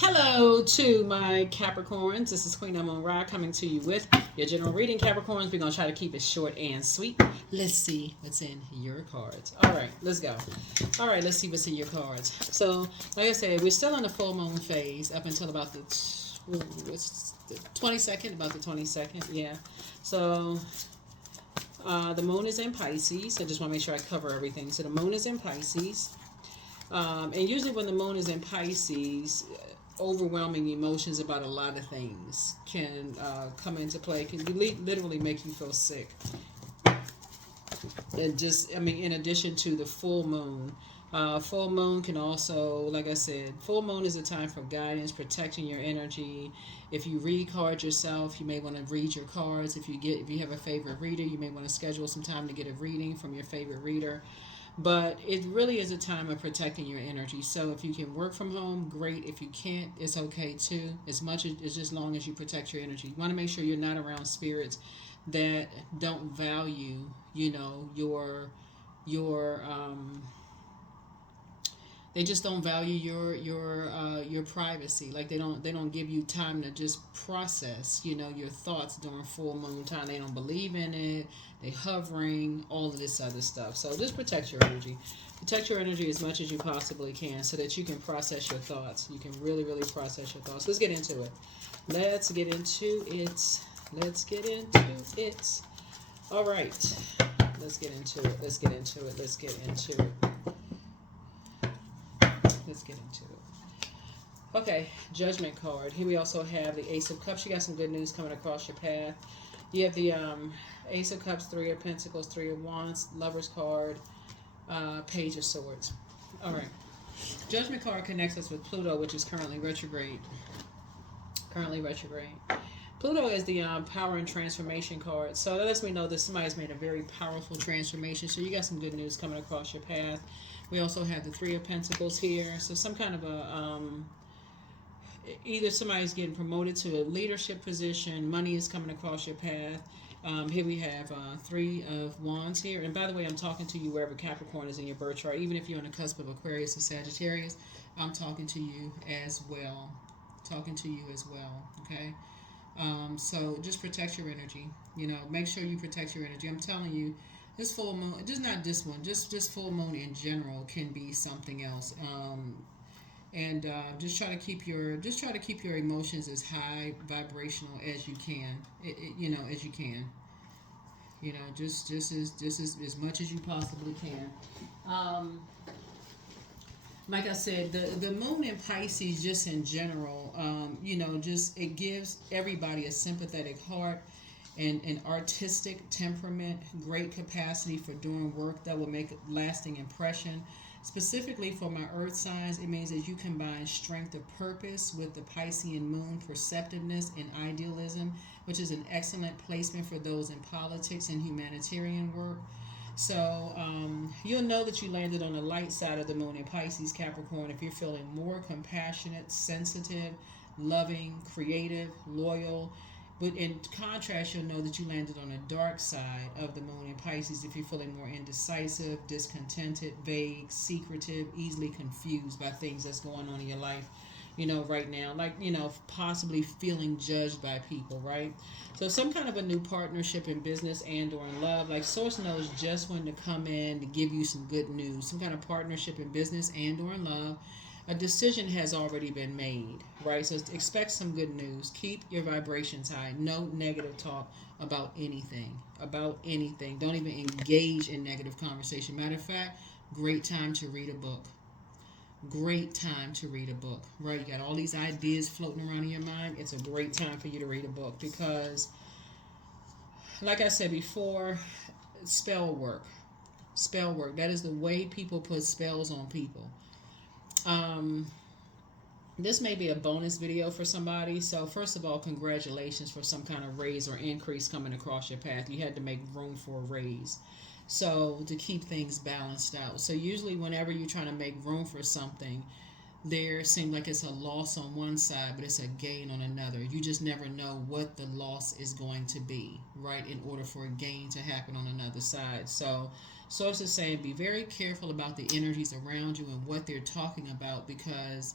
Hello to my Capricorns. This is Queen Amun Ra coming to you with your general reading, Capricorns. We're going to try to keep it short and sweet. Let's see what's in your cards. All right, let's go. All right, let's see what's in your cards. So, like I said, we're still in the full moon phase up until about the 22nd, about the 22nd, yeah. So, the moon is in Pisces. I just want to make sure I cover everything. So, the moon is in Pisces. And usually when the moon is in Pisces, overwhelming emotions about a lot of things can come into play. Can literally make you feel sick. And just, I mean, in addition to the full moon can also, like I said, full moon is a time for guidance, protecting your energy. If you read cards yourself, you may want to read your cards. If you have a favorite reader, you may want to schedule some time to get a reading from your favorite reader. But it really is a time of protecting your energy. So if you can work from home, great. If you can't, it's okay too. As long as you protect your energy. You want to make sure you're not around spirits that don't value, your they just don't value your privacy. Like they don't give you time to just process, your thoughts during full moon time. They don't believe in it. They hovering, all of this other stuff. So just protect your energy. Protect your energy as much as you possibly can so that you can process your thoughts. You can really, really process your thoughts. Let's get into it. Let's get into it. Let's get into it. All right. Let's get into it. Let's get into it. Let's get into it. Let's get into it. Okay, Judgment card. Here we also have the Ace of Cups. You got some good news coming across your path. You have the Ace of Cups, Three of Pentacles, Three of Wands, Lover's card, Page of Swords. All right. Judgment card connects us with Pluto, which is currently retrograde. Pluto is the power and transformation card. So that lets me know that somebody's made a very powerful transformation. So you got some good news coming across your path. We also have the Three of Pentacles here. So some kind of a, either somebody's getting promoted to a leadership position, money is coming across your path. Here we have Three of Wands here. And by the way, I'm talking to you wherever Capricorn is in your birth chart. Even if you're on the cusp of Aquarius or Sagittarius, I'm talking to you as well. Okay? So just protect your energy. Make sure you protect your energy. I'm telling you, this full moon, just not this one, just full moon in general can be something else. And just try to keep your emotions as high vibrational as you can. As you can. Just as much as you possibly can. Like I said, the moon in Pisces, just in general, just it gives everybody a sympathetic heart and an artistic temperament, great capacity for doing work that will make a lasting impression. Specifically for my earth signs, it means that you combine strength of purpose with the Piscean moon, perceptiveness and idealism, which is an excellent placement for those in politics and humanitarian work. So you'll know that you landed on the light side of the moon in Pisces, Capricorn, if you're feeling more compassionate, sensitive, loving, creative, loyal. But in contrast, you'll know that you landed on the dark side of the moon in Pisces if you're feeling more indecisive, discontented, vague, secretive, easily confused by things that's going on in your life, right now. Like, possibly feeling judged by people, right? So some kind of a new partnership in business and or in love. Like Source knows just when to come in to give you some good news. Some kind of partnership in business and or in love. A decision has already been made, right? So expect some good news. Keep your vibrations high. No negative talk about anything. Don't even engage in negative conversation. Matter of fact, great time to read a book. Right? You got all these ideas floating around in your mind. It's a great time for you to read a book because, like I said before, spell work. That is the way people put spells on people. This may be a bonus video for somebody. So first of all, congratulations for some kind of raise or increase coming across your path. You had to make room for a raise. So to keep things balanced out. So usually whenever you're trying to make room for something, there seems like it's a loss on one side, but it's a gain on another. You just never know what the loss is going to be, right, in order for a gain to happen on another side. So it's just saying be very careful about the energies around you and what they're talking about because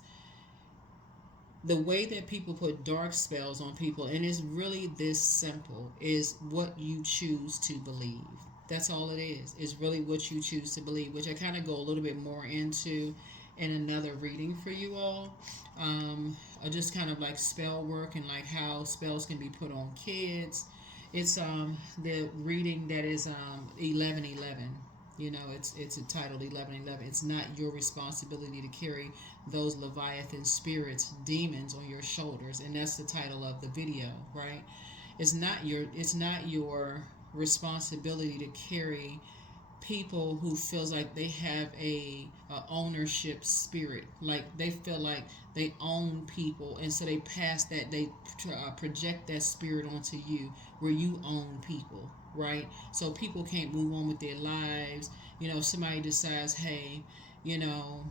the way that people put dark spells on people, and it's really this simple, is what you choose to believe. That's all it is. It's really what you choose to believe, which I kind of go a little bit more into in another reading for you all. Just kind of like spell work and like how spells can be put on kids. It's the reading that is 11:11. You know, it's titled 11:11. It's not your responsibility to carry those Leviathan spirits, demons on your shoulders, and that's the title of the video, right? It's not your responsibility to carry people who feels like they have a ownership spirit, like they feel like they own people, and so they pass that, they project that spirit onto you, where you own people, right? So people can't move on with their lives. You know, somebody decides, hey, you know,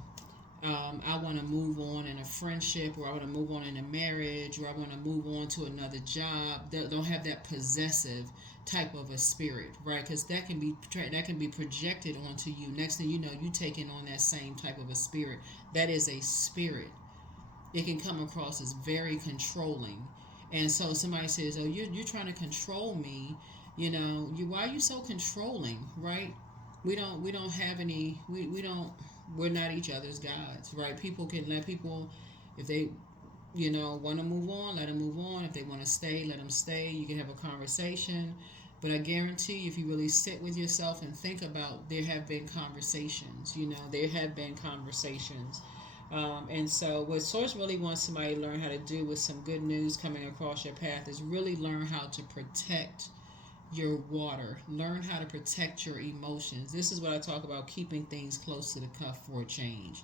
I want to move on in a friendship, or I want to move on in a marriage, or I want to move on to another job. They don't have that possessive type of a spirit, right? Because that can be projected onto you. Next thing you know, you taking on that same type of a spirit. That is a spirit. It can come across as very controlling, and so somebody says, "Oh, you're trying to control me." You know, why are you so controlling, right? We don't have any. We don't. We're not each other's gods, right? People can let people, if they, want to move on, let them move on. If they want to stay, let them stay. You can have a conversation. But I guarantee you, if you really sit with yourself and think about, there have been conversations. There have been conversations. And so what Source really wants somebody to learn how to do, with some good news coming across your path, is really learn how to protect your water. Learn how to protect your emotions. This is what I talk about, keeping things close to the cuff for a change.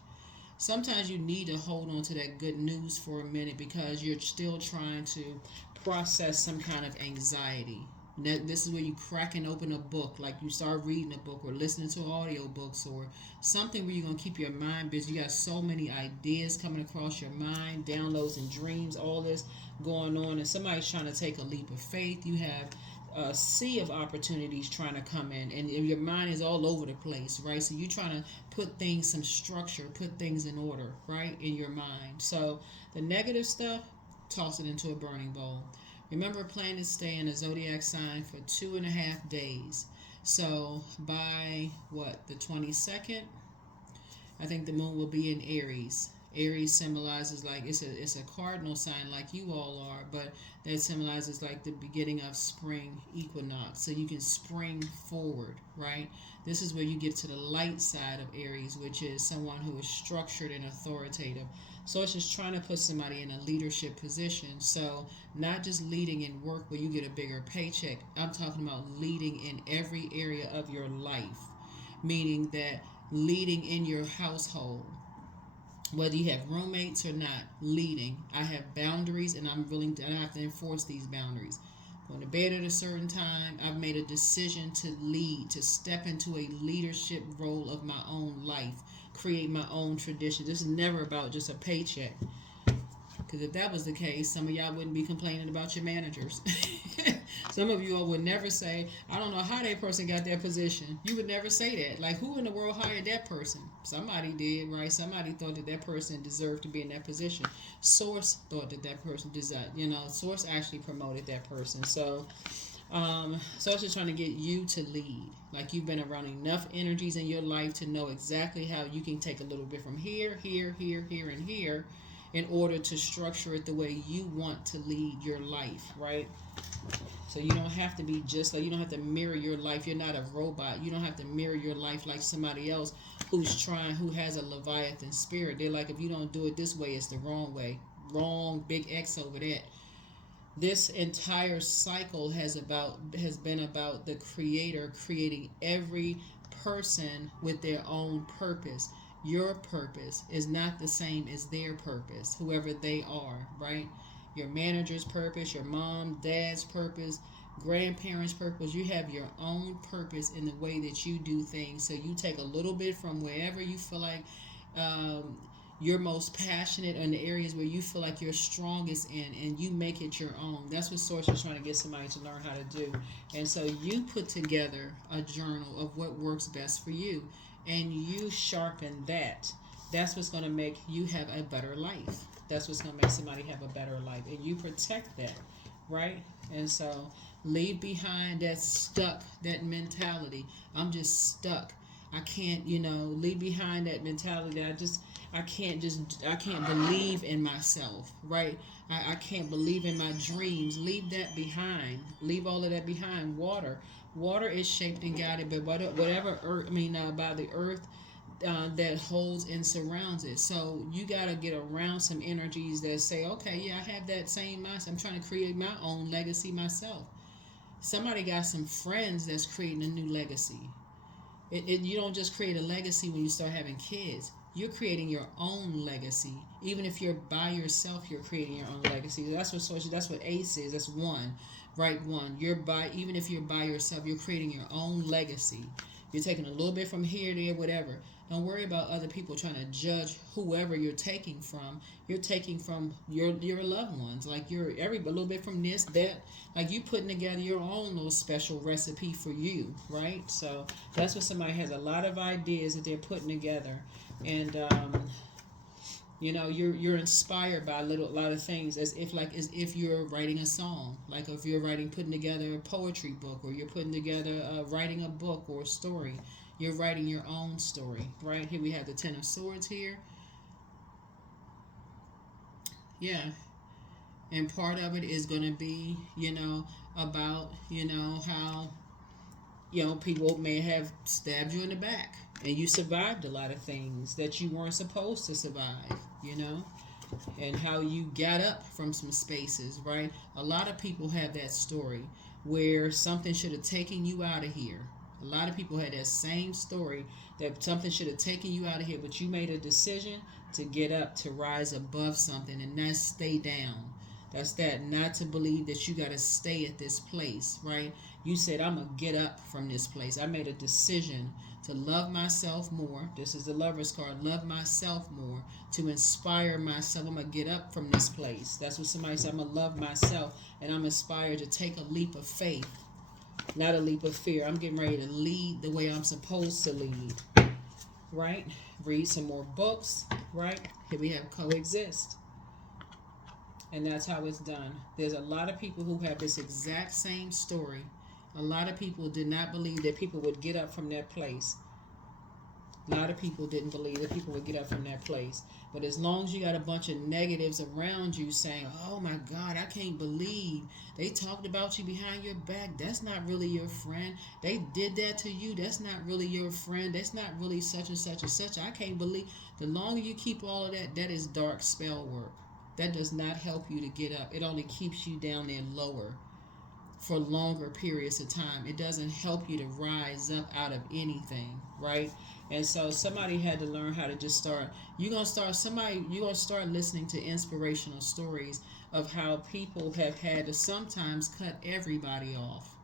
Sometimes you need to hold on to that good news for a minute, because you're still trying to process some kind of anxiety. This is where you cracking open a book, like you start reading a book or listening to audio books or something where you're going to keep your mind busy. You got so many ideas coming across your mind, downloads and dreams, all this going on, and somebody's trying to take a leap of faith. You have a sea of opportunities trying to come in, and your mind is all over the place, right? So you're trying to put things, some structure, put things in order, right, in your mind. So the negative stuff, toss it into a burning bowl. Remember, planets stay in a zodiac sign for 2.5 days. So by the 22nd, I think the moon will be in Aries. Aries symbolizes, like, it's a cardinal sign like you all are, but that symbolizes like the beginning of spring equinox. So you can spring forward, right? This is where you get to the light side of Aries, which is someone who is structured and authoritative. So it's just trying to put somebody in a leadership position. So not just leading in work where you get a bigger paycheck. I'm talking about leading in every area of your life, meaning that leading in your household, whether you have roommates or not, leading. I have boundaries, and I'm willing to, I have to enforce these boundaries. Going to bed at a certain time. I've made a decision to lead, to step into a leadership role of my own life, create my own tradition. This is never about just a paycheck. Because if that was the case, some of y'all wouldn't be complaining about your managers. Some of you all would never say, I don't know how that person got that position. You would never say that. Like, who in the world hired that person? Somebody did, right? Somebody thought that person deserved to be in that position. Source thought that person deserved, Source actually promoted that person. So it's just trying to get you to lead. Like, you've been around enough energies in your life to know exactly how you can take a little bit from here, here, here, here, and here, in order to structure it the way you want to lead your life, right? So you don't have to be just like, you don't have to mirror your life. You're not a robot. You don't have to mirror your life like somebody else who has a Leviathan spirit. They're like, if you don't do it this way, it's the wrong way. Wrong, big X over that. This entire cycle has been about the Creator creating every person with their own purpose. Your purpose is not the same as their purpose, whoever they are, right? Your manager's purpose, your mom, dad's purpose, grandparents' purpose. You have your own purpose in the way that you do things. So you take a little bit from wherever you feel like you're most passionate, in the areas where you feel like you're strongest in, and you make it your own. That's what Source is trying to get somebody to learn how to do. And so you put together a journal of what works best for you, and you sharpen that. That's what's going to make you have a better life. That's what's going to make somebody have a better life. And you protect that, right? And so leave behind that stuck, that mentality. I'm just stuck. I can't, leave behind that mentality that I can't believe in myself, right? I can't believe in my dreams. Leave that behind. Leave all of that behind. Water is shaped and guided by whatever earth, by the earth that holds and surrounds it. So you got to get around some energies that say, okay, yeah, I have that same mindset. I'm trying to create my own legacy myself. Somebody got some friends that's creating a new legacy. You don't just create a legacy when you start having kids. You're creating your own legacy. Even if you're by yourself, you're creating your own legacy. That's what ACE is. That's one, right? One. Even if you're by yourself, you're creating your own legacy. You're taking a little bit from here, there, whatever. Don't worry about other people trying to judge whoever you're taking from. You're taking from your loved ones. Like a little bit from this, that. Like you putting together your own little special recipe for you, right? So that's what somebody has a lot of ideas that they're putting together, and you're inspired by a lot of things, as if you're writing a song, like if you're putting together a poetry book, or you're putting together writing a book or a story. You're writing your own story, right? Here we have the Ten of Swords here. Yeah. And part of it is going to be, about, how, people may have stabbed you in the back and you survived a lot of things that you weren't supposed to survive, and how you got up from some spaces, right? A lot of people have that story where something should have taken you out of here. A lot of people had that same story, that something should have taken you out of here, but you made a decision to get up, to rise above something, and not stay down. That's that, not to believe that you got to stay at this place, right? You said, I'm going to get up from this place. I made a decision to love myself more. This is the Lover's card. Love myself more, to inspire myself. I'm going to get up from this place. That's what somebody said. I'm going to love myself, and I'm inspired to take a leap of faith. Not a leap of fear. I'm getting ready to lead the way I'm supposed to lead. Right? Read some more books. Right? Here we have coexist. And that's how it's done. There's a lot of people who have this exact same story. A lot of people did not believe that people would get up from that place. A lot of people didn't believe that people would get up from that place. But as long as you got a bunch of negatives around you saying, oh my God, I can't believe they talked about you behind your back. That's not really your friend. They did that to you. That's not really your friend. That's not really such and such and such. I can't believe. The longer you keep all of that, that is dark spell work. That does not help you to get up. It only keeps you down there lower for longer periods of time. It doesn't help you to rise up out of anything, right? And so somebody had to learn how to just start. You're gonna start listening to inspirational stories of how people have had to sometimes cut everybody off.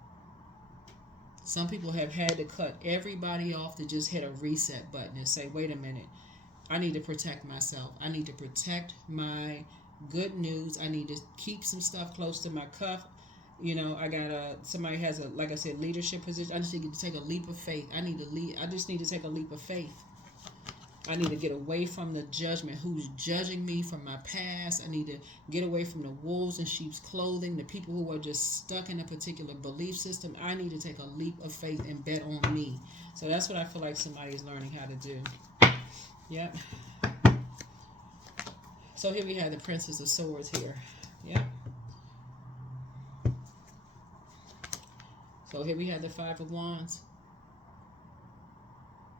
Some people have had to cut everybody off to just hit a reset button and say, wait a minute, I need to protect myself. I need to protect my good news. I need to keep some stuff close to my cuff. I got somebody has like I said, leadership position. I just need to take a leap of faith. I just need to take a leap of faith. I need to get away from the judgment. Who's judging me from my past? I need to get away from the wolves in sheep's clothing, the people who are just stuck in a particular belief system. I need to take a leap of faith and bet on me. So that's what I feel like somebody is learning how to do. Yep. So here we have the Princess of Swords here. Yep. So here we have the Five of Wands.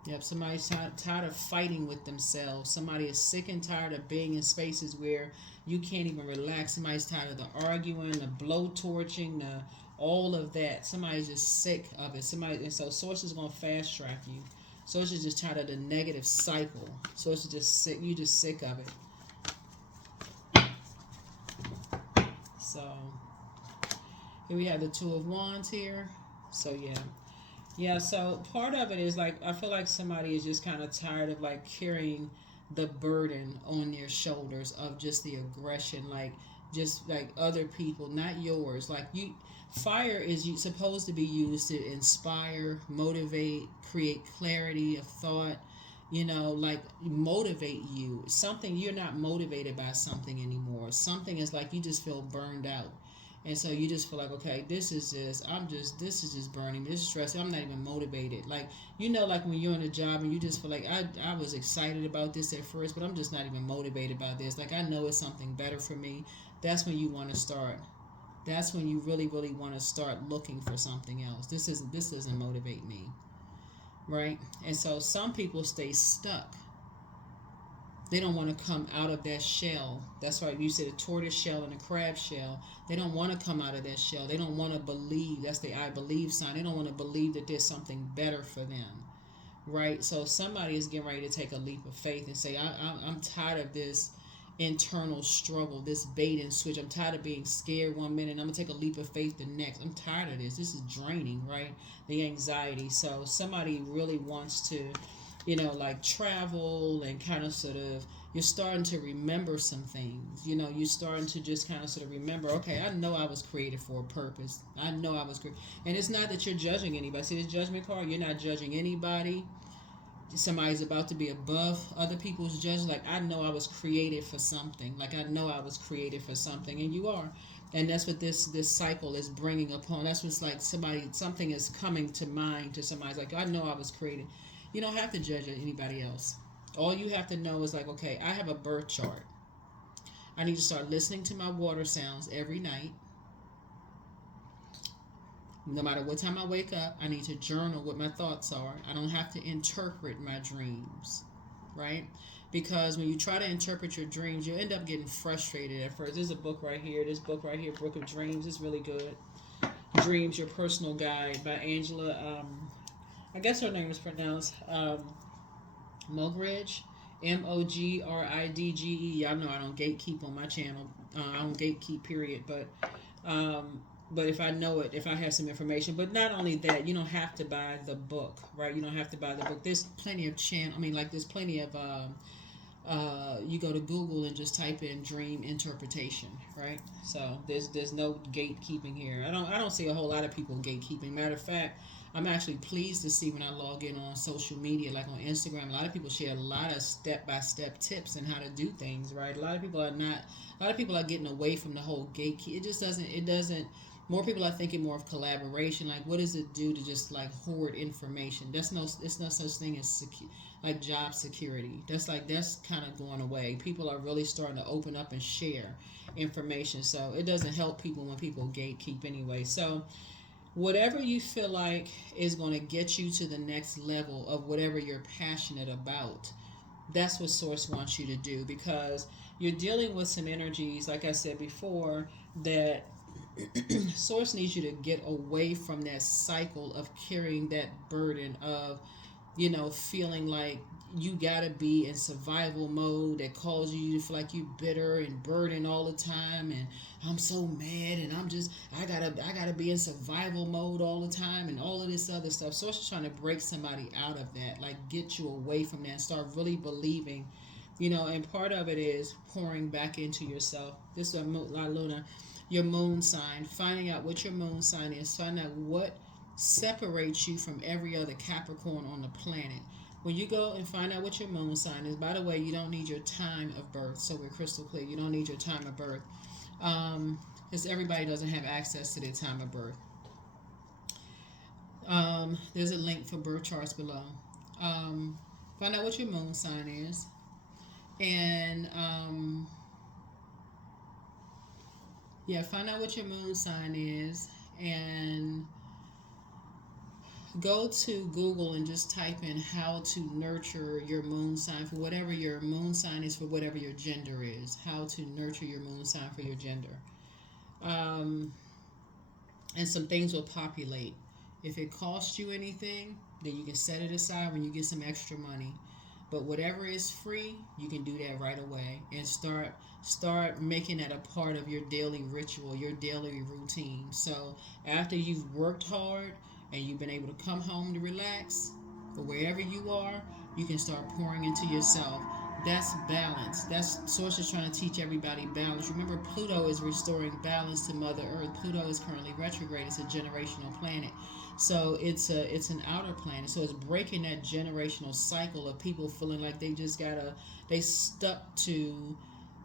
Yep, somebody's tired of fighting with themselves. Somebody is sick and tired of being in spaces where you can't even relax. Somebody's tired of the arguing, the blowtorching, all of that. Somebody's just sick of it. And so Source is going to fast track you. Source is just tired of the negative cycle. Source is just sick. You're just sick of it. So here we have the Two of Wands here. So yeah, so part of it is like, I feel like somebody is just kind of tired of like carrying the burden on their shoulders of just the aggression, like just like other people, not yours. Like fire is supposed to be used to inspire, motivate, create clarity of thought, like motivate you. Something, you're not motivated by something anymore. Something is like you just feel burned out. And so you just feel like, okay, this is just burning, this is stressing. I'm not even motivated. Like, like when you're in a job and you just feel like, I was excited about this at first, but I'm just not even motivated by this. Like, I know it's something better for me. That's when you want to start. That's when you really, really want to start looking for something else. This doesn't motivate me. Right? And so some people stay stuck. They don't want to come out of that shell. That's why you said a tortoise shell and a crab shell. They don't want to come out of that shell. They don't want to believe. That's the I believe sign. They don't want to believe that there's something better for them. Right? So somebody is getting ready to take a leap of faith and say, I'm tired of this internal struggle, this bait and switch. I'm tired of being scared one minute and I'm going to take a leap of faith the next. I'm tired of this. This is draining, right? The anxiety. So somebody really wants to like travel and kind of sort of, you're starting to remember some things. You're starting to just kind of sort of remember, okay, I know I was created for a purpose. I know I was created. And it's not that you're judging anybody. See this judgment card? You're not judging anybody. Somebody's about to be above other people's judgment. Like, I know I was created for something. Like, I know I was created for something. And you are. And that's what this cycle is bringing upon. That's what's like something is coming to mind to somebody's like, I know I was created. You don't have to judge anybody else. All you have to know is like, okay, I have a birth chart. I need to start listening to my water sounds every night. No matter what time I wake up, I need to journal what my thoughts are. I don't have to interpret my dreams, right? Because when you try to interpret your dreams, you end up getting frustrated at first. There's a book right here. This book right here, Book of Dreams, is really good. Dreams, Your Personal Guide by Angela, I guess her name is pronounced Mogridge, Mogridge. Y'all know I don't gatekeep on my channel. I don't gatekeep, period. But if I know it, if I have some information. But not only that, you don't have to buy the book, right? You don't have to buy the book. There's plenty of there's plenty of, you go to Google and just type in dream interpretation, right? So there's no gatekeeping here. I don't see a whole lot of people gatekeeping. Matter of fact, I'm actually pleased to see when I log in on social media, like on Instagram, a lot of people share a lot of step-by-step tips and how to do things, right? A lot of people are getting away from the whole gatekeep. It doesn't, more people are thinking more of collaboration. Like, what does it do to just like hoard information? It's no such thing as like job security. That's kind of going away. People are really starting to open up and share information. So it doesn't help people when people gatekeep anyway. So whatever you feel like is going to get you to the next level of whatever you're passionate about, that's what Source wants you to do, because you're dealing with some energies, like I said before, that Source needs you to get away from that cycle of carrying that burden of, feeling like you gotta be in survival mode that causes you to feel like you bitter and burdened all the time, and I'm so mad, and I gotta be in survival mode all the time, and all of this other stuff. So it's just trying to break somebody out of that, like get you away from that and start really believing, and part of it is pouring back into yourself. This is La Luna, your moon sign, finding out what your moon sign is, find out what separates you from every other Capricorn on the planet. When you go and find out what your moon sign is, by the way, you don't need your time of birth, so we're crystal clear. You don't need your time of birth, because everybody doesn't have access to their time of birth. There's a link for birth charts below. Find out what your moon sign is, and find out what your moon sign is, and go to Google and just type in how to nurture your moon sign for whatever your moon sign is, for whatever your gender is. How to nurture your moon sign for your gender. And some things will populate. If it costs you anything, then you can set it aside when you get some extra money. But whatever is free, you can do that right away and start making that a part of your daily ritual, your daily routine. So after you've worked hard and you've been able to come home to relax, or wherever you are, you can start pouring into yourself. That's balance. That's Source is trying to teach everybody balance. Remember, Pluto is restoring balance to Mother Earth. Pluto is currently retrograde. It's a generational planet, so it's an outer planet. So it's breaking that generational cycle of people feeling like they stuck to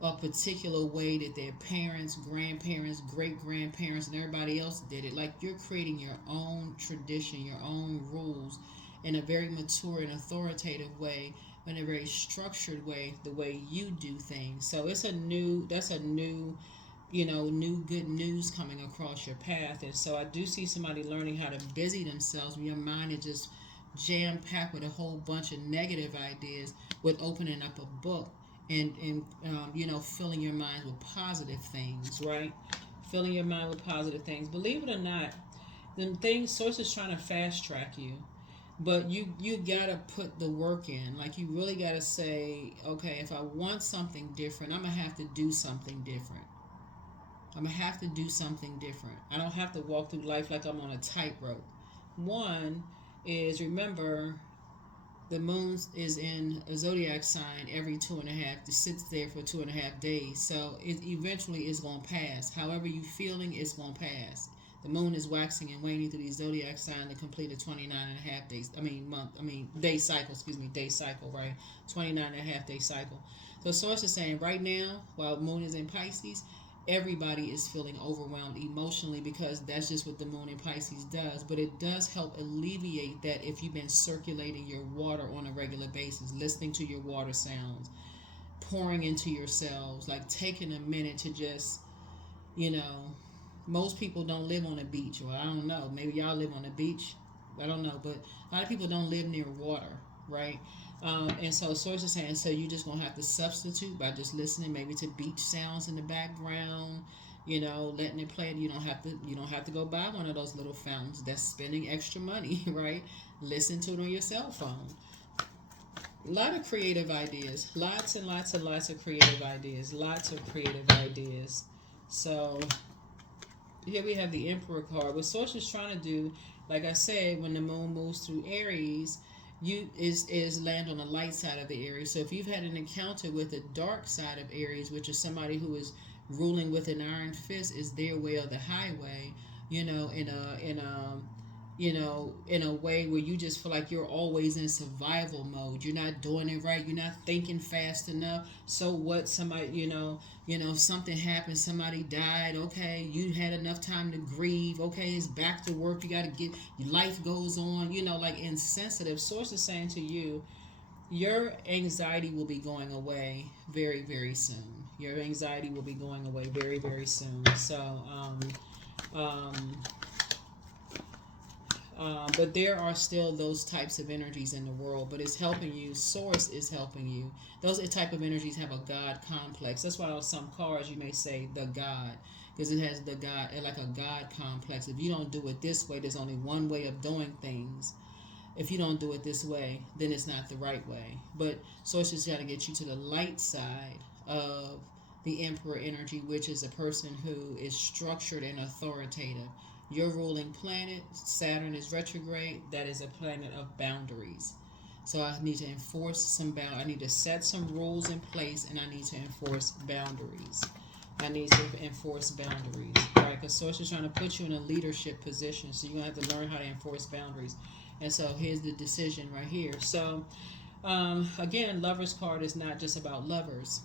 a particular way that their parents, grandparents, great grandparents, and everybody else did it. Like you're creating your own tradition, your own rules, in a very mature and authoritative way, in a very structured way, the way you do things. So that's a new, new good news coming across your path. And so I do see somebody learning how to busy themselves when your mind is just jam packed with a whole bunch of negative ideas, with opening up a book and filling your mind with positive things, right? Filling your mind with positive things. Believe it or not, them things Source is trying to fast track you, but you gotta put the work in. Like you really gotta say, okay, if I want something different, I'm gonna have to do something different. I'm gonna have to do something different. I don't have to walk through life like I'm on a tightrope. One is, remember, the moon is in a zodiac sign every 2.5. It sits there for 2.5 days, so it eventually is going to pass. However you feeling, it's going to pass. The moon is waxing and waning through the zodiac sign to complete a 29.5 days. Day cycle. Excuse me, day cycle. Right, 29.5 day cycle. So Source is saying right now, while moon is in Pisces, everybody is feeling overwhelmed emotionally, because that's just what the moon in Pisces does. But it does help alleviate that if you've been circulating your water on a regular basis, listening to your water sounds, pouring into yourselves, like taking a minute to just, you know, most people don't live on a beach, or I don't know, maybe y'all live on a beach, I don't know, but a lot of people don't live near water, right? And so Source is saying, so you just gonna have to substitute by just listening maybe to beach sounds in the background, letting it play. You don't have to go buy one of those little fountains that's spending extra money, right? Listen to it on your cell phone. A lot of creative ideas, lots and lots and lots of creative ideas, lots of creative ideas. So here we have the Emperor card. What Source is trying to do, like I said, when the moon moves through Aries, you is land on the light side of the Aries. So if you've had an encounter with the dark side of Aries, which is somebody who is ruling with an iron fist, is their way or the highway, in a way where you just feel like you're always in survival mode. You're not doing it right. You're not thinking fast enough. So what? Somebody, something happened. Somebody died. Okay, you had enough time to grieve. Okay, it's back to work. You got to get your life goes on. Like insensitive. Source is saying to you, your anxiety will be going away very, very soon. Your anxiety will be going away very, very soon. So, but there are still those types of energies in the world, but it's helping you. Source is helping you. Those type of energies have a God complex. That's why on some cards you may say the God, because it has the God, like a God complex. If you don't do it this way, there's only one way of doing things. If you don't do it this way, then it's not the right way. But Source has got to get you to the light side of the Emperor energy, which is a person who is structured and authoritative. Your ruling planet, Saturn, is retrograde. That is a planet of boundaries. So I need to enforce I need to set some rules in place, and I need to enforce boundaries. I need to enforce boundaries, right? Because Source is trying to put you in a leadership position, so you're going to have to learn how to enforce boundaries. And so here's the decision right here. So, again, Lover's card is not just about lovers.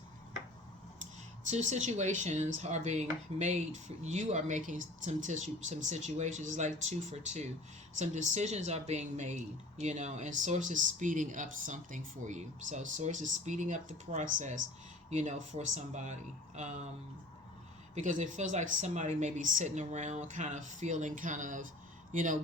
Two situations are being made. You are making some situations. It's like 2 for 2. Some decisions are being made, and Source is speeding up something for you. So Source is speeding up the process, for somebody. Because it feels like somebody may be sitting around kind of feeling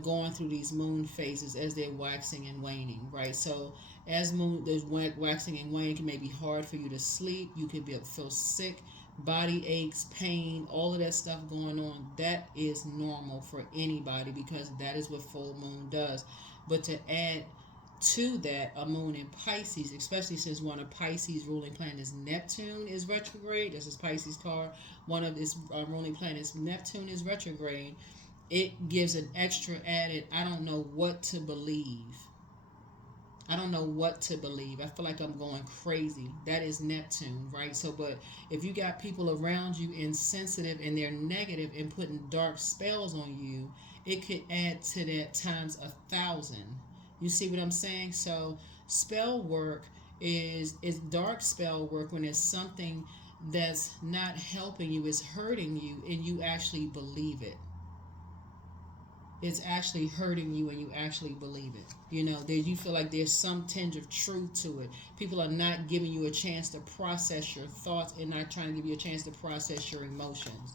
going through these moon phases as they're waxing and waning, right? So as there's waxing and waning, it may be hard for you to sleep. You could feel sick, body aches, pain, all of that stuff going on. That is normal for anybody, because that is what full moon does. But to add to that, a moon in Pisces, especially since one of Pisces' ruling planets, Neptune, is retrograde. This is Pisces card. One of its ruling planets, Neptune, is retrograde. It gives an extra added, I don't know what to believe. I don't know what to believe. I feel like I'm going crazy. That is Neptune, right? So, but if you got people around you insensitive and they're negative and putting dark spells on you, it could add to that times 1,000. You see what I'm saying? So, spell work is dark spell work when it's something that's not helping you, is hurting you, and you actually believe it. It's actually hurting you and you actually believe it. You know, there you feel like there's some tinge of truth to it. People are not giving you a chance to process your thoughts and not trying to give you a chance to process your emotions.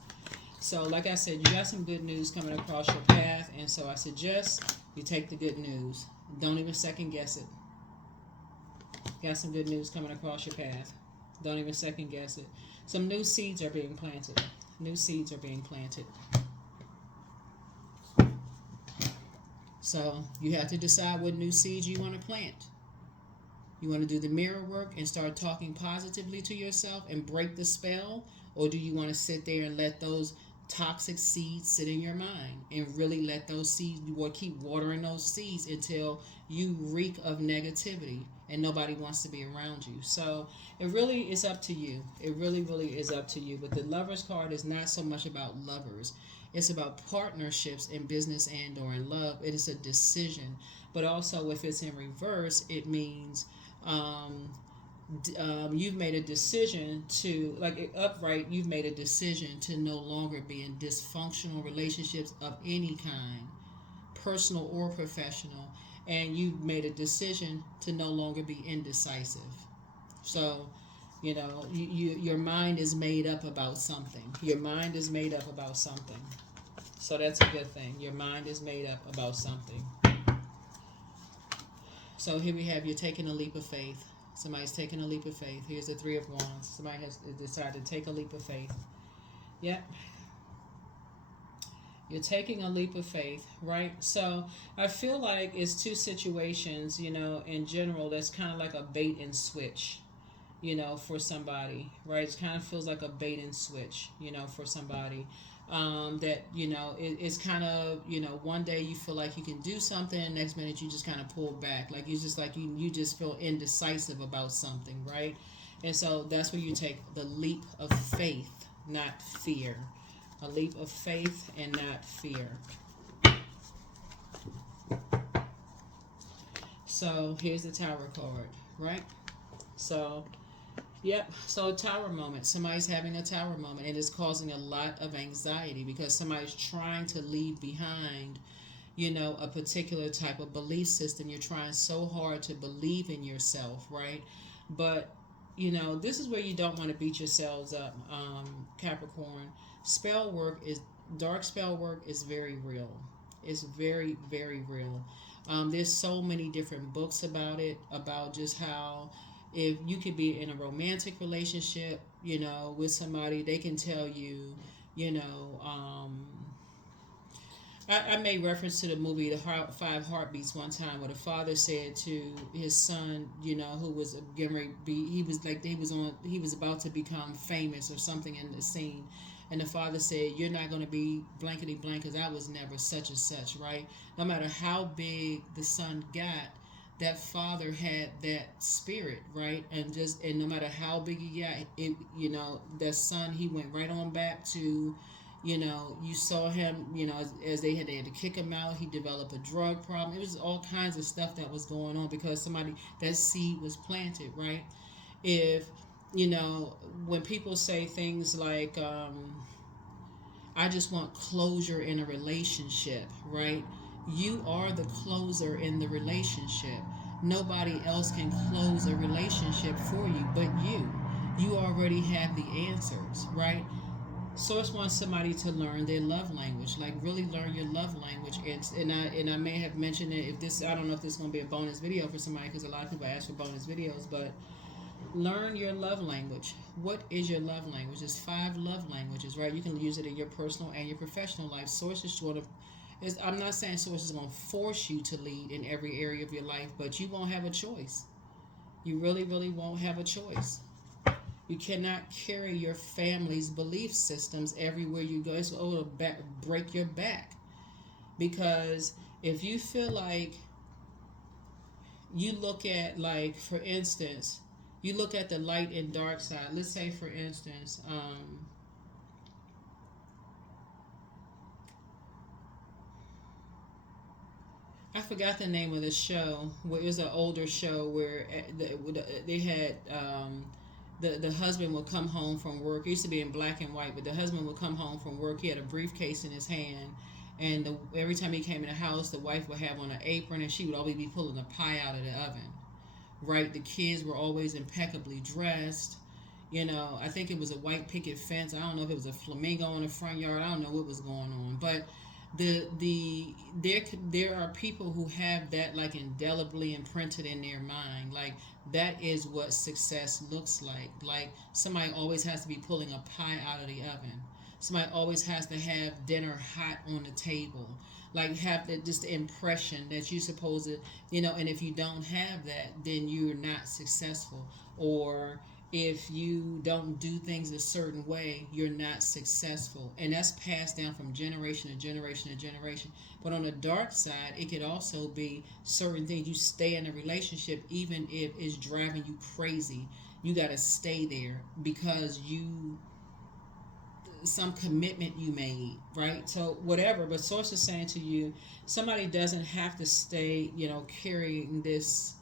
So, like I said, you got some good news coming across your path, and so I suggest you take the good news. Don't even second guess it. Got some good news coming across your path. Don't even second guess it. Some new seeds are being planted. New seeds are being planted. So you have to decide what new seeds you want to plant. You want to do the mirror work and start talking positively to yourself and break the spell? Or do you want to sit there and let those toxic seeds sit in your mind and really let those seeds, you keep watering those seeds until you reek of negativity and nobody wants to be around you? So it really is up to you. It really, really is up to you. But the Lovers card is not so much about lovers. It's about partnerships in business and or in love. It is a decision. But also if it's in reverse, it means you've made a decision to, like upright, you've made a decision to no longer be in dysfunctional relationships of any kind, personal or professional, and you've made a decision to no longer be indecisive. So, your mind is made up about something. Your mind is made up about something. So that's a good thing. Your mind is made up about something. So here we have, you're taking a leap of faith. Somebody's taking a leap of faith. Here's the Three of Wands. Somebody has decided to take a leap of faith. Yep. You're taking a leap of faith, right? So I feel like it's two situations, in general, that's kind of like a bait and switch, for somebody, right? It kind of feels like a bait and switch, for somebody. It's kind of, one day you feel like you can do something, and next minute you just kind of pull back. Like you just feel indecisive about something, right? And so that's where you take the leap of faith, not fear. A leap of faith and not fear. So here's the Tower card, right? So, yep. So a tower moment. Somebody's having a tower moment, and it's causing a lot of anxiety because somebody's trying to leave behind, a particular type of belief system. You're trying so hard to believe in yourself, right? But, this is where you don't want to beat yourselves up, Capricorn. Dark spell work is very real. It's very, very real. There's so many different books about it, about just how if you could be in a romantic relationship, with somebody, they can tell you, you know, I made reference to the movie The Five Heartbeats one time, where the father said to his son, who was getting ready to be, he was about to become famous or something in the scene, and the father said, "You're not going to be blankety blank because I was never such and such," right? No matter how big the son got, that father had that spirit, right? And no matter how big he got, that son, he went right on back to. You saw him, as they had to kick him out. He developed a drug problem. It was all kinds of stuff that was going on because that seed was planted, right? If, when people say things like, I just want closure in a relationship, right? You are the closer in the relationship. Nobody else can close a relationship for you but you. You already have the answers, right? Source wants somebody to learn their love language, like really learn your love language. And I may have mentioned it. I don't know if this is going to be a bonus video for somebody because a lot of people ask for bonus videos, but learn your love language. What is your love language? There's 5 love languages, right? You can use it in your personal and your professional life. I'm not saying Source is going to force you to lead in every area of your life, but you won't have a choice. You really, really won't have a choice. You cannot carry your family's belief systems everywhere you go. It'll break your back. Because if you feel like, you look at, like, for instance, you look at the light and dark side. Let's say, for instance, I forgot the name of the show. Where it was an older show where they had the husband would come home from work. It used to be in black and white, but the husband would come home from work. He had a briefcase in his hand, and every time he came in the house, the wife would have on an apron, and she would always be pulling a pie out of the oven. Right? The kids were always impeccably dressed. I think it was a white picket fence. I don't know if it was a flamingo in the front yard. I don't know what was going on, but there are people who have that, like, indelibly imprinted in their mind. Like, that is what success looks like. Like, somebody always has to be pulling a pie out of the oven. Somebody always has to have dinner hot on the table. Like, have just the impression that you're supposed to, and if you don't have that, then you're not successful. Or if you don't do things a certain way, you're not successful. And that's passed down from generation to generation to generation. But on the dark side, it could also be certain things. You stay in a relationship even if it's driving you crazy. You got to stay there because some commitment you made, right? So whatever, but source is saying to you, somebody doesn't have to stay, carrying this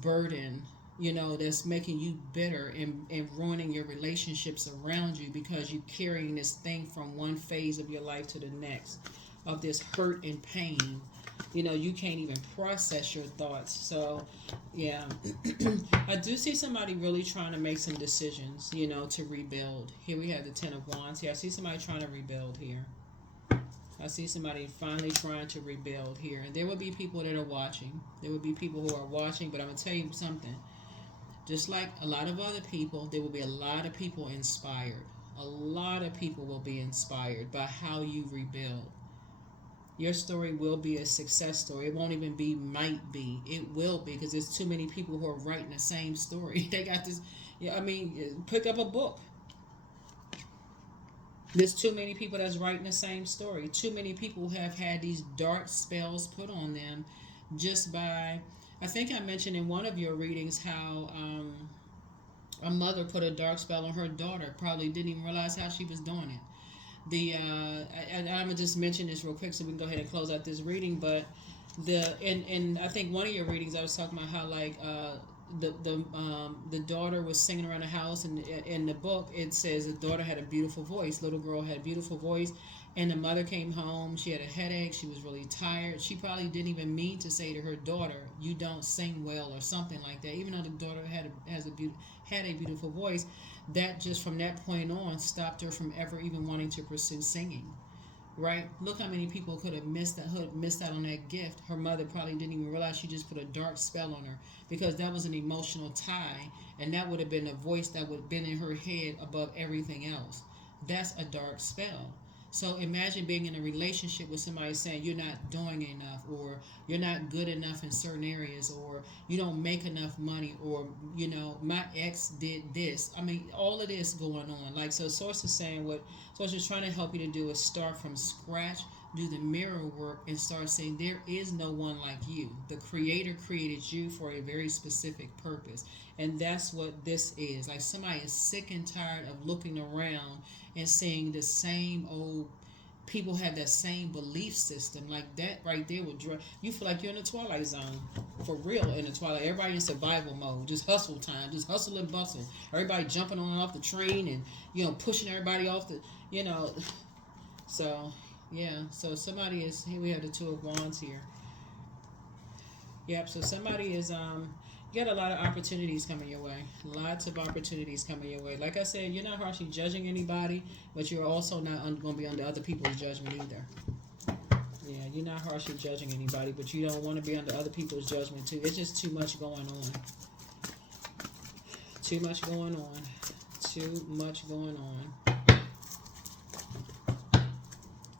burden, that's making you bitter and ruining your relationships around you because you're carrying this thing from one phase of your life to the next, of this hurt and pain. You can't even process your thoughts. So, yeah, I do see somebody really trying to make some decisions, to rebuild. Here we have the Ten of Wands. Here, I see somebody trying to rebuild here. I see somebody finally trying to rebuild here. And there will be people that are watching. There will be people who are watching, but I'm going to tell you something. Just like a lot of other people, there will be a lot of people inspired. A lot of people will be inspired by how you rebuild. Your story will be a success story. It won't even be might be. It will be, because there's too many people who are writing the same story. They got this. Yeah, I mean, pick up a book. There's too many people that's writing the same story. Too many people have had these dark spells put on them just by. I think I mentioned in one of your readings how a mother put a dark spell on her daughter. Probably didn't even realize how she was doing it. I'm gonna just mention this real quick so we can go ahead and close out this reading. But and I think one of your readings I was talking about how, like, the daughter was singing around the house, and in the book it says the daughter had a beautiful voice. Little girl had a beautiful voice, and the mother came home. She had a headache. She was really tired. She probably didn't even mean to say to her daughter, "You don't sing well," or something like that. Even though the daughter had a beautiful voice, that just from that point on stopped her from ever even wanting to pursue singing. Right? Look how many people could have missed out on that gift. Her mother probably didn't even realize she just put a dark spell on her, because that was an emotional tie, and that would have been a voice that would have been in her head above everything else. That's a dark spell. So imagine being in a relationship with somebody saying you're not doing enough, or you're not good enough in certain areas, or you don't make enough money, or my ex did this. I mean, all of this going on. Like, so Source is saying what Source is trying to help you to do is start from scratch, do the mirror work, and start saying there is no one like you. The Creator created you for a very specific purpose. And that's what this is. Like, somebody is sick and tired of looking around and seeing the same old people have that same belief system. Like, that right there would drive you. Feel like you're in the Twilight Zone, for real. In the Twilight, everybody in survival mode, just hustle time, just hustle and bustle. Everybody jumping on and off the train, and pushing everybody off the so yeah. So somebody is here. We have the Two of Wands here. Yep. So somebody is you got a lot of opportunities coming your way. Lots of opportunities coming your way. Like I said, you're not harshly judging anybody, but you're also not going to be under other people's judgment either. Yeah, you're not harshly judging anybody, but you don't want to be under other people's judgment too. It's just too much going on. Too much going on. Too much going on.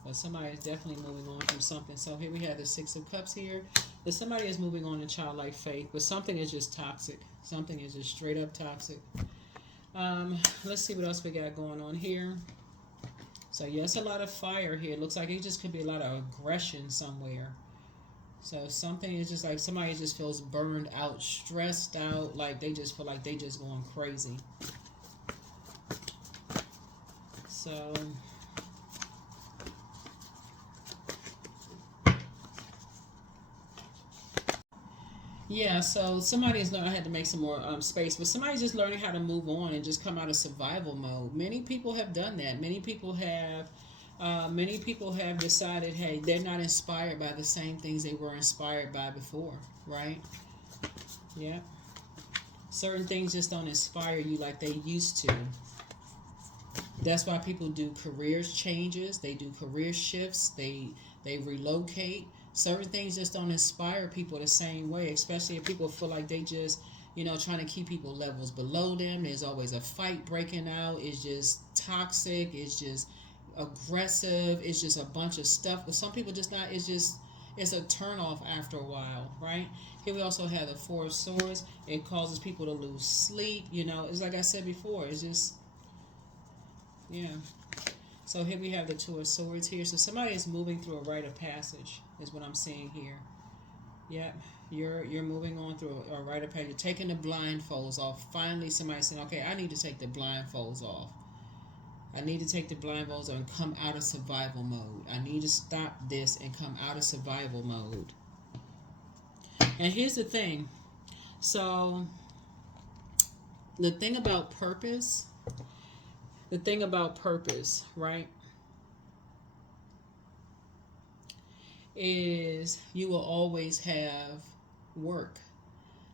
But somebody is definitely moving on from something. So here we have the Six of Cups here. That somebody is moving on in childlike faith, but something is just toxic. Something is just straight up toxic. Let's see what else we got going on here. So yes, a lot of fire here. It looks like it just could be a lot of aggression somewhere. So something is just like somebody just feels burned out, stressed out, like they just feel like they just going crazy. So yeah, so somebody's learning. I had to make some more space, but somebody's just learning how to move on and just come out of survival mode. Many people have done that. Many people have decided, hey, they're not inspired by the same things they were inspired by before, right? Yeah. Certain things just don't inspire you like they used to. That's why people do careers changes. They do career shifts. They relocate. Certain things just don't inspire people the same way, especially if people feel like they just trying to keep people levels below them. There's always a fight breaking out. It's just toxic. It's just aggressive. It's just a bunch of stuff. But some people just not. It's a turn off after a while, right? Here we also have the Four of Swords. It causes people to lose sleep. It's like I said before. It's just yeah. So here we have the Two of Swords here. So somebody is moving through a rite of passage, is what I'm seeing here. Yep. You're moving on through a rite of passage. You're taking the blindfolds off. Finally, somebody's saying, okay, I need to take the blindfolds off. I need to take the blindfolds off and come out of survival mode. I need to stop this and come out of survival mode. And here's the thing. So the thing about purpose, right, is you will always have work.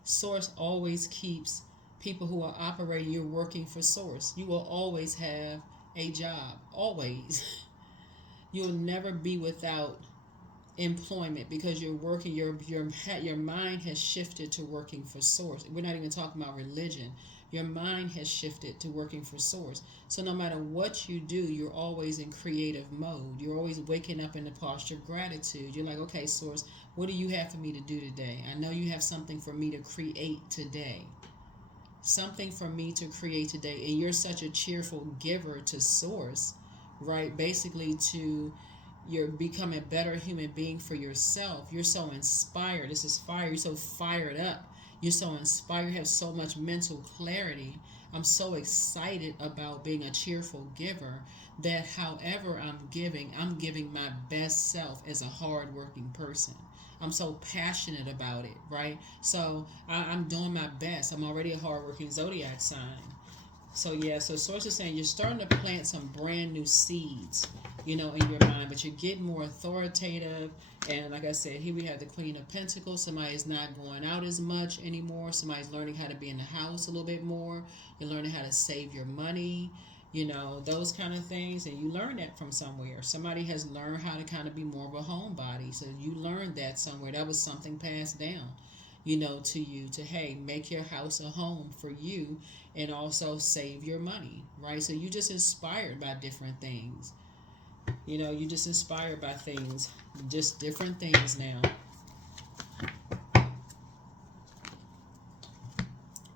Source always keeps people who are operating, you're working for Source. You will always have a job. Always. You'll never be without employment because you're working. Your mind has shifted to working for Source. We're not even talking about religion. Your mind has shifted to working for Source. So no matter what you do, you're always in creative mode. You're always waking up in the posture of gratitude. You're like, okay, Source, what do you have for me to do today? I know you have something for me to create today. Something for me to create today. And you're such a cheerful giver to Source, right? Basically you're becoming a better human being for yourself. You're so inspired. This is fire. You're so fired up. You're so inspired. You have so much mental clarity. I'm so excited about being a cheerful giver that however I'm giving my best self as a hardworking person. I'm so passionate about it, right? So I'm doing my best. I'm already a hardworking Zodiac sign. So yeah, so Source is saying you're starting to plant some brand new seeds, in your mind, but you're getting more authoritative. And like I said, here we have the Queen of Pentacles. Somebody's not going out as much anymore. Somebody's learning how to be in the house a little bit more. You're learning how to save your money, those kind of things. And you learn that from somewhere. Somebody has learned how to kind of be more of a homebody. So you learned that somewhere. That was something passed down, to you to, hey, make your house a home for you and also save your money, right? So you just inspired by different things. You just inspired by things, just different things now.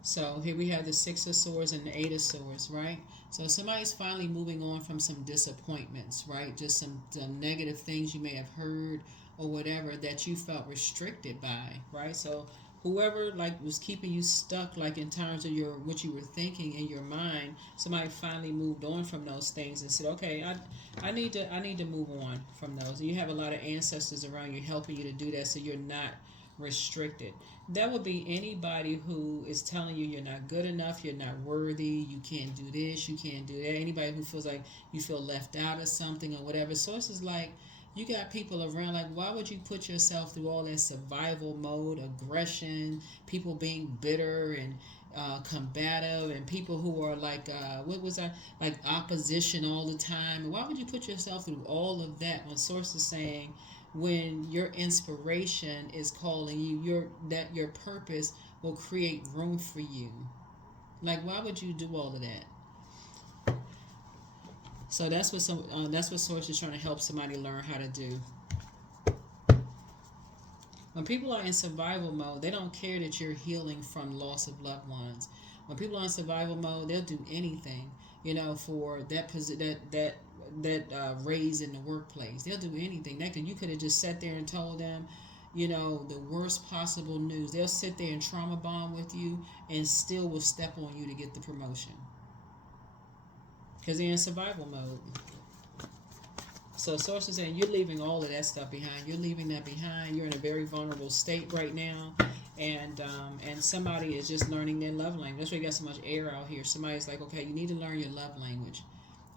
So here we have the Six of Swords and the Eight of Swords, right? So somebody's finally moving on from some disappointments, right? Just some negative things you may have heard or whatever that you felt restricted by, right? So whoever like was keeping you stuck, like in terms of what you were thinking in your mind, somebody finally moved on from those things and said, okay, I need to move on from those. And you have a lot of ancestors around you helping you to do that, so you're not restricted. That would be anybody who is telling you you're not good enough, you're not worthy, you can't do this, you can't do that. Anybody who feels like you feel left out of something or whatever. Sources like you got people around like, why would you put yourself through all that survival mode, aggression, people being bitter and combative, and people who are like like opposition all the time? Why would you put yourself through all of that when Source is saying when your inspiration is calling you, your purpose will create room for you? Like, why would you do all of that? So that's what Source is trying to help somebody learn how to do. When people are in survival mode, they don't care that you're healing from loss of loved ones. When people are in survival mode, they'll do anything, for that raise in the workplace. They'll do anything. You could have just sat there and told them, the worst possible news. They'll sit there and trauma bond with you and still will step on you to get the promotion because they're in survival mode. So source is saying you're leaving all of that stuff behind. You're leaving that behind. You're in a very vulnerable state right now. And somebody is just learning their love language. That's why you got so much air out here. Somebody's like, okay, you need to learn your love language.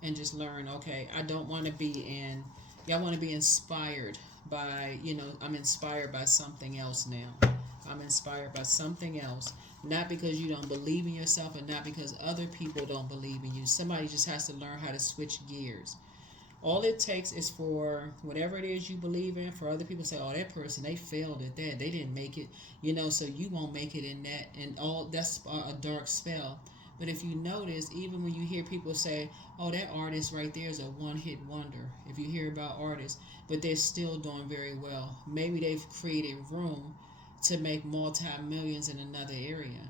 And just learn, okay, I don't want to be in, I want to be inspired by, I'm inspired by something else now. I'm inspired by something else. Not because you don't believe in yourself and not because other people don't believe in you. Somebody just has to learn how to switch gears. All it takes is for whatever it is you believe in, for other people to say, oh, that person, they failed at that. They didn't make it, so you won't make it in that. And all that's a dark spell. But if you notice, even when you hear people say, oh, that artist right there is a one-hit wonder. If you hear about artists, but they're still doing very well. Maybe they've created room to make multi-millions in another area,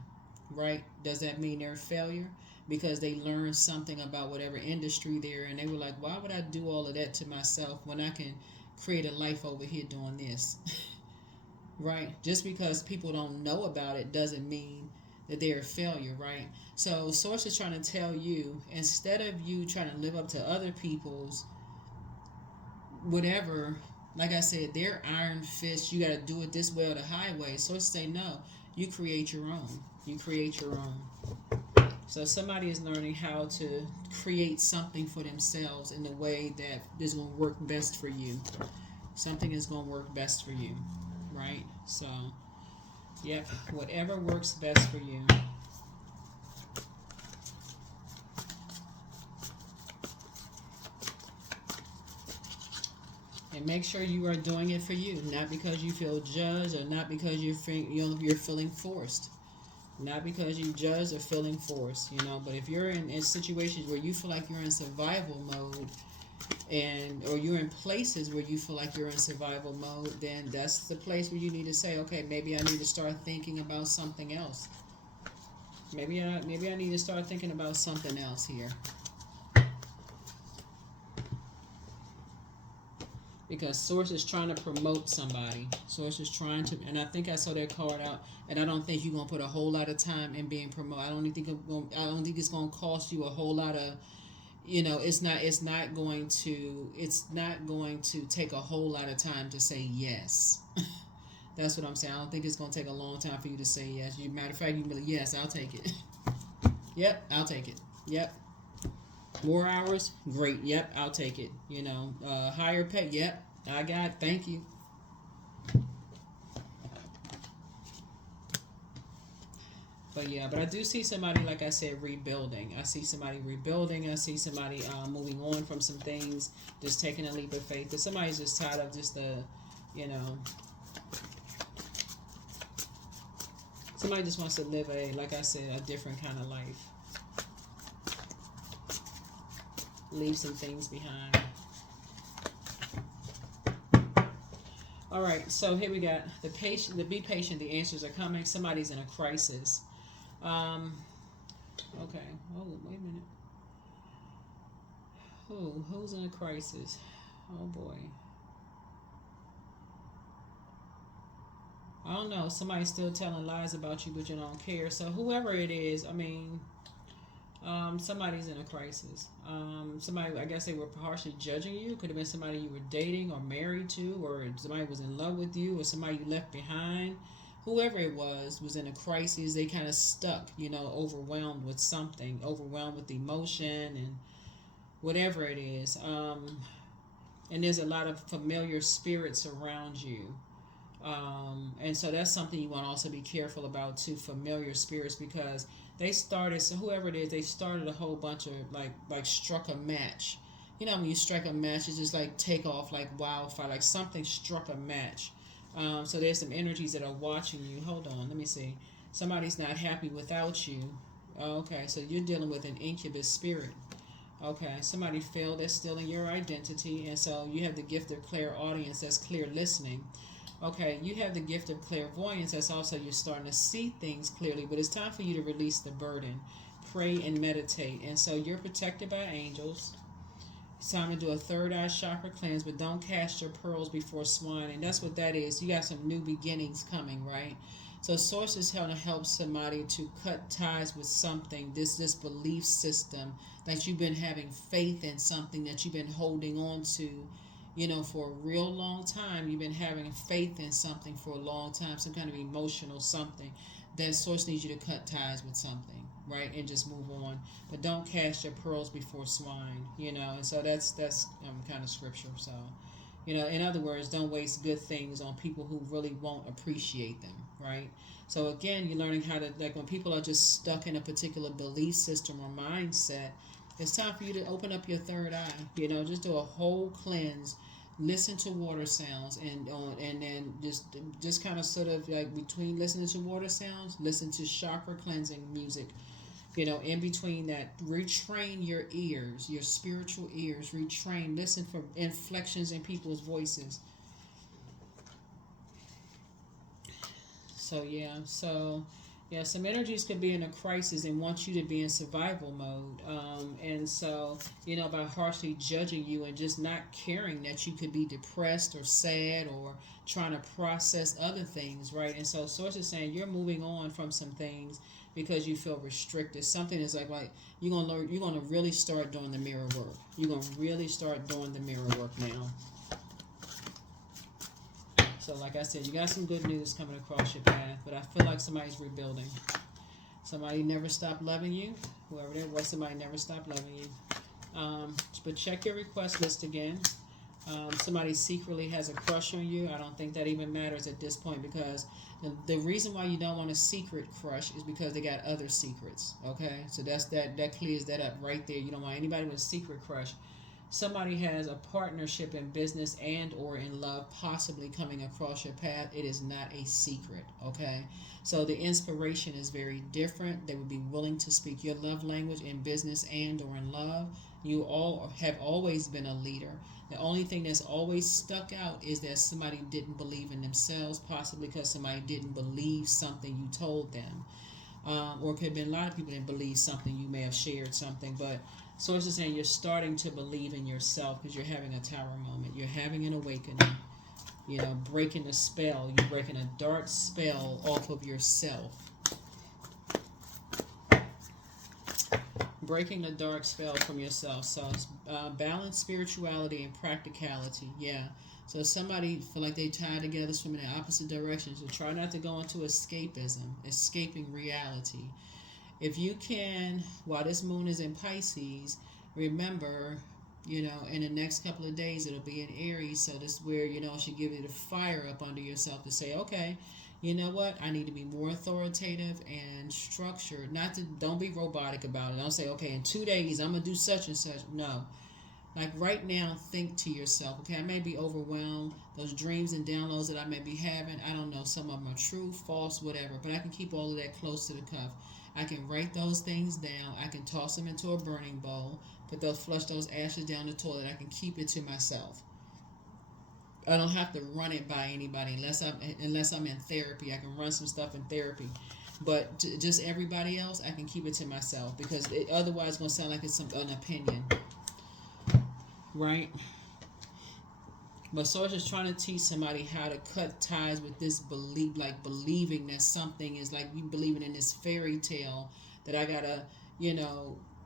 right? Does that mean they're a failure? Because they learned something about whatever industry they're in. They were like, why would I do all of that to myself when I can create a life over here doing this? Right? Just because people don't know about it doesn't mean that they're a failure, right? So Source is trying to tell you, instead of you trying to live up to other people's whatever, like I said, their iron fist, you got to do it this way or the highway. Source say, no, you create your own. You create your own. So somebody is learning how to create something for themselves in the way that is going to work best for you. Something is going to work best for you, right? So, yep, whatever works best for you. And make sure you are doing it for you, not because you feel judged or not because you're feeling forced. Not because you judge or feeling forced, but if you're in situations where you feel like you're in survival mode or you're in places where you feel like you're in survival mode, then that's the place where you need to say, okay, maybe I need to start thinking about something else. Maybe I need to start thinking about something else here. Because Source is trying to promote somebody. Source is trying to, and I think I saw that card out, and I don't think you're gonna put a whole lot of time in being promoted. I don't think it's gonna cost you a whole lot of, it's not going to take a whole lot of time to say yes. That's what I'm saying. I don't think it's gonna take a long time for you to say yes. Matter of fact, you can be like, yes, I'll take it. Yep, I'll take it. Yep. More hours? Great. Yep, I'll take it. Higher pay? Yep, I got it. Thank you. But I do see somebody, like I said, rebuilding. I see somebody rebuilding. I see somebody moving on from some things, just taking a leap of faith. But somebody's just tired of just somebody just wants to live like I said, a different kind of life. Leave some things behind. All right, so here we got the be patient. The answers are coming. Somebody's in a crisis. Okay. Oh, wait a minute. Who's in a crisis? Oh boy. I don't know. Somebody's still telling lies about you, but you don't care. So whoever it is, somebody's in a crisis. Somebody, I guess they were harshly judging you. Could have been somebody you were dating or married to, or somebody was in love with you, or somebody you left behind. Whoever it was in a crisis. They kind of stuck, overwhelmed with something, overwhelmed with emotion and whatever it is. And there's a lot of familiar spirits around you. And so that's something you want to also be careful about too, familiar spirits, because they started, so whoever it is, they started a whole bunch of like struck a match. When you strike a match, it's just like take off like wildfire, like something struck a match. So there's some energies that are watching you. Hold on, let me see. Somebody's not happy without you. Okay, so you're dealing with an incubus spirit. Okay, somebody failed at stealing your identity, and so you have the gift of clairaudience, that's clear listening. Okay, you have the gift of clairvoyance. That's also you're starting to see things clearly, but it's time for you to release the burden. Pray and meditate. And so you're protected by angels. It's time to do a third eye chakra cleanse, but don't cast your pearls before swine. And that's what that is. You got some new beginnings coming, right? So source is going to help somebody to cut ties with something, this belief system that you've been having faith in, something that you've been holding on to, for a real long time. You've been having faith in something for a long time, some kind of emotional something. That source needs you to cut ties with something, right? And just move on. But don't cast your pearls before swine, And so that's kind of scripture. So, in other words, don't waste good things on people who really won't appreciate them, right? So again, you're learning how to, like, when people are just stuck in a particular belief system or mindset, it's time for you to open up your third eye. Just do a whole cleanse. Listen to water sounds, and then just kind of sort of like between listening to water sounds, listen to chakra cleansing music. In between that, retrain your ears, your spiritual ears. Retrain. Listen for inflections in people's voices. So some energies could be in a crisis and want you to be in survival mode. And so, by harshly judging you and just not caring that you could be depressed or sad or trying to process other things, right? And so source is saying you're moving on from some things because you feel restricted. Something is like you're gonna really start doing the mirror work. You're gonna really start doing the mirror work now. So like I said, you got some good news coming across your path, but I feel like somebody's rebuilding. Somebody never stopped loving you. Whoever that was, somebody never stopped loving you. But check your request list again. Somebody secretly has a crush on you. I don't think that even matters at this point, because the reason why you don't want a secret crush is because they got other secrets. Okay, so that clears that up right there. You don't want anybody with a secret crush. Somebody has a partnership in business and or in love possibly coming across your path. It is not a secret, okay? So the inspiration is very different. They would be willing to speak your love language in business and or in love. You all have always been a leader. The only thing that's always stuck out is that somebody didn't believe in themselves, possibly because somebody didn't believe something you told them. Or it could have been a lot of people didn't believe something, you may have shared something, but source is saying you're starting to believe in yourself because you're having a tower moment. You're having an awakening. Breaking a spell. You're breaking a dark spell off of yourself. Breaking a dark spell from yourself. So it's balance spirituality and practicality. Yeah. So somebody feel like they tied together, swimming in opposite directions. So try not to go into escapism, escaping reality. If you can, while this moon is in Pisces, remember, in the next couple of days it'll be in Aries. So this is where, it should give you the fire up under yourself to say, okay, you know what? I need to be more authoritative and structured. Don't be robotic about it. Don't say, okay, in 2 days I'm gonna do such and such. No. Like right now, think to yourself, okay, I may be overwhelmed. Those dreams and downloads that I may be having, I don't know, some of them are true, false, whatever, but I can keep all of that close to the cuff. I can write those things down. I can toss them into a burning bowl, flush those ashes down the toilet. I can keep it to myself. I don't have to run it by anybody unless I'm in therapy. I can run some stuff in therapy. But just everybody else, I can keep it to myself, because otherwise it's going to sound like it's an opinion. Right? But Source is trying to teach somebody how to cut ties with this belief, like believing that something is like you believing in this fairy tale that I gotta,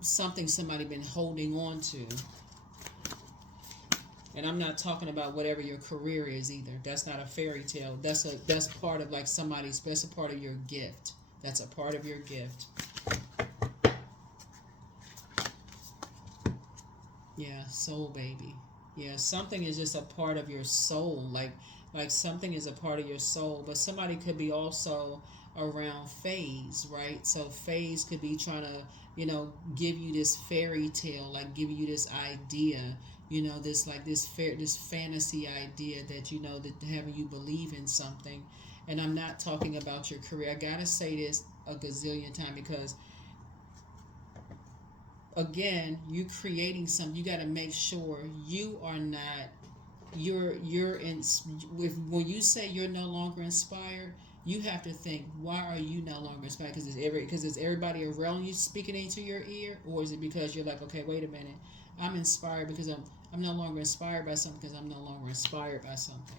something somebody been holding on to. And I'm not talking about whatever your career is either. That's not a fairy tale. That's part of like that's a part of your gift. That's a part of your gift. Yeah, soul baby. Yeah, something is just a part of your soul. Like something is a part of your soul. But somebody could be also around phase, right? So phase could be trying to, give you this fairy tale, like give you this idea, this fantasy idea that, that having you believe in something. And I'm not talking about your career. I gotta say this a gazillion times, because again, you creating something. You got to make sure you are not. You're in. When you say you're no longer inspired, you have to think, why are you no longer inspired? Because it's everybody around you speaking into your ear, or is it because you're like, okay, wait a minute, I'm inspired because I'm no longer inspired by something because I'm no longer inspired by something.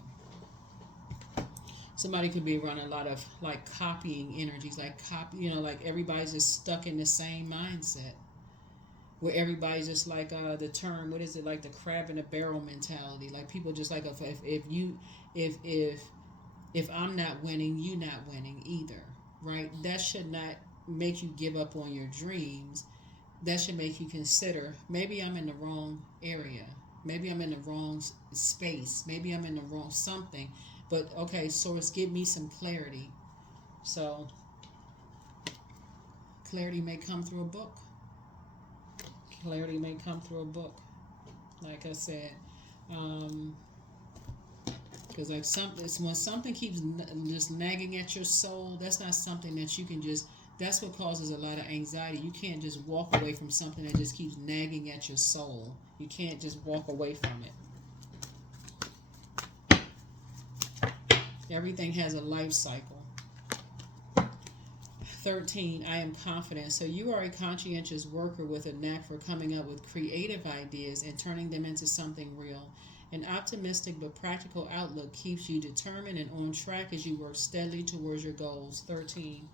Somebody could be running a lot of like copying energies, like like everybody's just stuck in the same mindset where everybody's just like the term, what is it, like the crab in a barrel mentality. Like people just like if if I'm not winning, you not winning either, right? That should not make you give up on your dreams. That should make you consider, maybe I'm in the wrong area, maybe I'm in the wrong space, maybe I'm in the wrong something. But okay, source, give me some clarity. So clarity may come through a book. Clarity may come through a book. Like I said, because like when something keeps just nagging at your soul, that's not something that you can just. That's what causes a lot of anxiety. You can't just walk away from something that just keeps nagging at your soul. You can't just walk away from it. Everything has a life cycle. 13, I am confident. So you are a conscientious worker with a knack for coming up with creative ideas and turning them into something real. An optimistic but practical outlook keeps you determined and on track as you work steadily towards your goals. 13,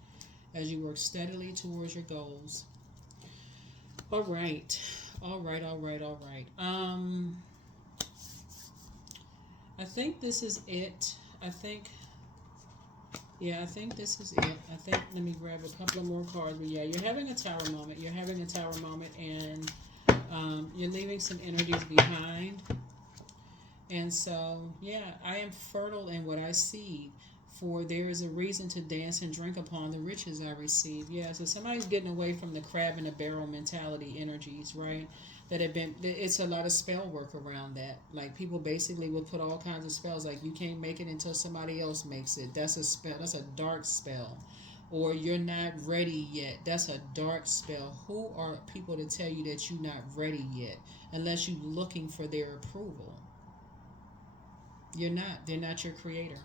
as you work steadily towards your goals. All right. I think this is it. I think this is it. Let me grab a couple of more cards. But yeah, you're having a tower moment. And you're leaving some energies behind. And so, yeah, I am fertile in what I see. For there is a reason to dance and drink upon the riches I receive. Yeah, so somebody's getting away from the crab in a barrel mentality energies, right? That have been, it's a lot of spell work around that. Like people basically will put all kinds of spells, like you can't make it until somebody else makes it. That's a spell, that's a dark spell. Or you're not ready yet. That's a dark spell. Who are people to tell you that you're not ready yet? Unless you're looking for their approval. You're not. They're not your creator.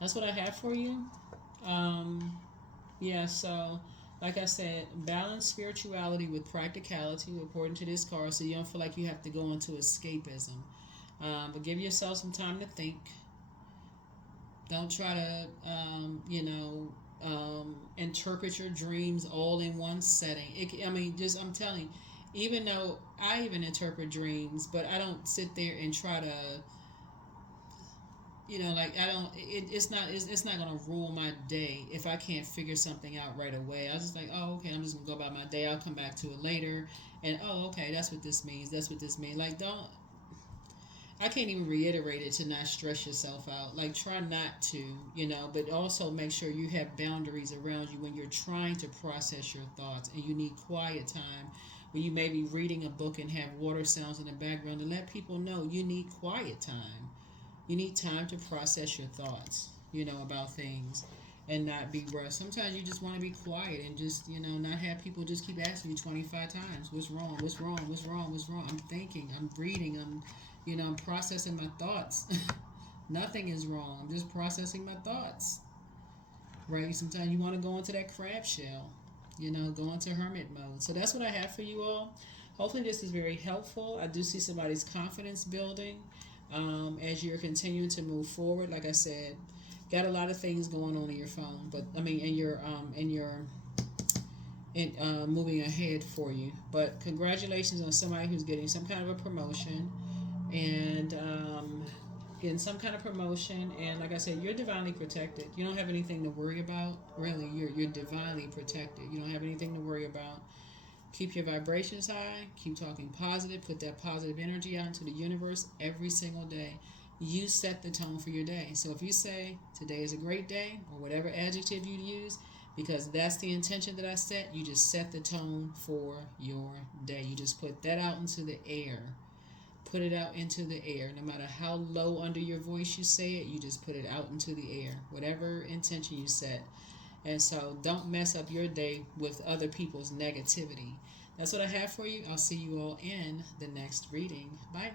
That's what I have for you. Yeah, so like I said, balance spirituality with practicality according to this card so you don't feel like you have to go into escapism. But give yourself some time to think. Don't try to, interpret your dreams all in one setting. I'm telling you, even though I even interpret dreams, but I don't sit there and try to like I don't. It's not gonna rule my day if I can't figure something out right away. I was just like, oh, okay, I'm just gonna go about my day. I'll come back to it later, and oh, okay, that's what this means. That's what this means. Like, don't. I can't even reiterate it to not stress yourself out. Like, try not to, but also make sure you have boundaries around you when you're trying to process your thoughts, and you need quiet time. When you may be reading a book and have water sounds in the background to let people know you need quiet time. You need time to process your thoughts, about things and not be rushed. Sometimes you just want to be quiet and just, not have people just keep asking you 25 times, what's wrong, what's wrong, what's wrong, what's wrong. I'm thinking, I'm reading, I'm processing my thoughts. Nothing is wrong. I'm just processing my thoughts, right? Sometimes you want to go into that crab shell, go into hermit mode. So that's what I have for you all. Hopefully this is very helpful. I do see somebody's confidence building. As you're continuing to move forward, like I said, got a lot of things going on in your phone, but moving ahead for you. But congratulations on somebody who's getting some kind of a promotion and getting some kind of promotion. And like I said, you're divinely protected. You don't have anything to worry about. Really, you're divinely protected. You don't have anything to worry about. Keep your vibrations high. Keep talking positive. Put that positive energy out into the universe every single day. You set the tone for your day. So if you say, today is a great day, or whatever adjective you use, because that's the intention that I set, you just set the tone for your day. You just put that out into the air. Put it out into the air. No matter how low under your voice you say it, you just put it out into the air. Whatever intention you set. And so don't mess up your day with other people's negativity. That's what I have for you. I'll see you all in the next reading. Bye.